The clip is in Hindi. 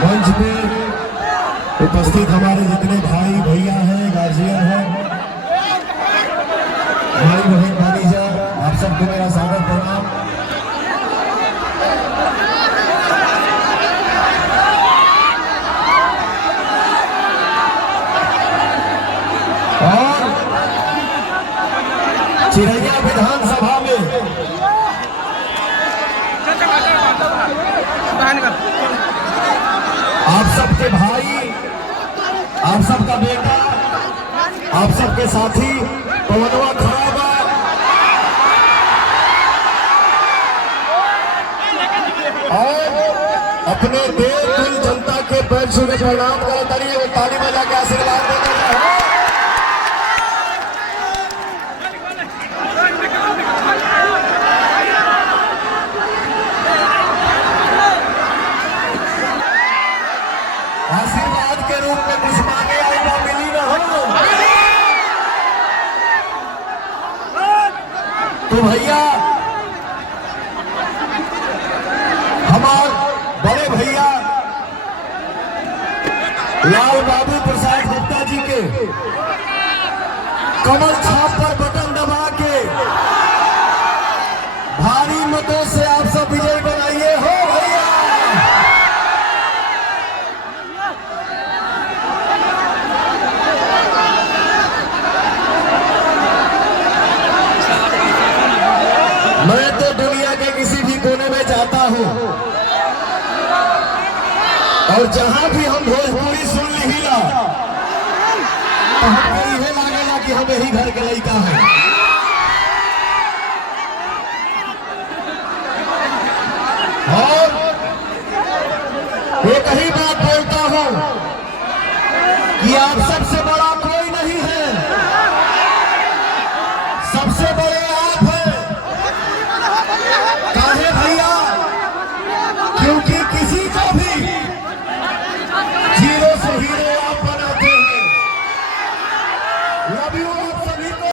मंच पे उपस्थित हमारे जितने भाई भैया हैं, गार्जियन हैं, भाई बहन भानीजा, आप सबको मेरा सादर प्रणाम। और चिरैया विधानसभा में आप सबके भाई, आप सबका बेटा, आप सबके साथी पवनवा खड़ा बा। और अपने देश दिल जनता के पैर छू के प्रणाम करता रही है, ताली बजा के आशीर्वाद देता है। आशीर्वाद के रूप में कुछ मांगे आई ना मिली ना हो तो भैया हमारे बड़े भैया लाल बाबू प्रसाद गुप्ता जी के कमल छाप पर बटन दबा के भारी मतों से आप सब विजय बनाइए हो भैया। मैं तो दुनिया के किसी भी कोने में जाता हूं और जहां भी हम भोजपुरी सुन लीला तो हमको यह लागेला कि हम यही घर के लड़का हैं। और एक ही बात बोलता हूं कि आप सबसे बड़ा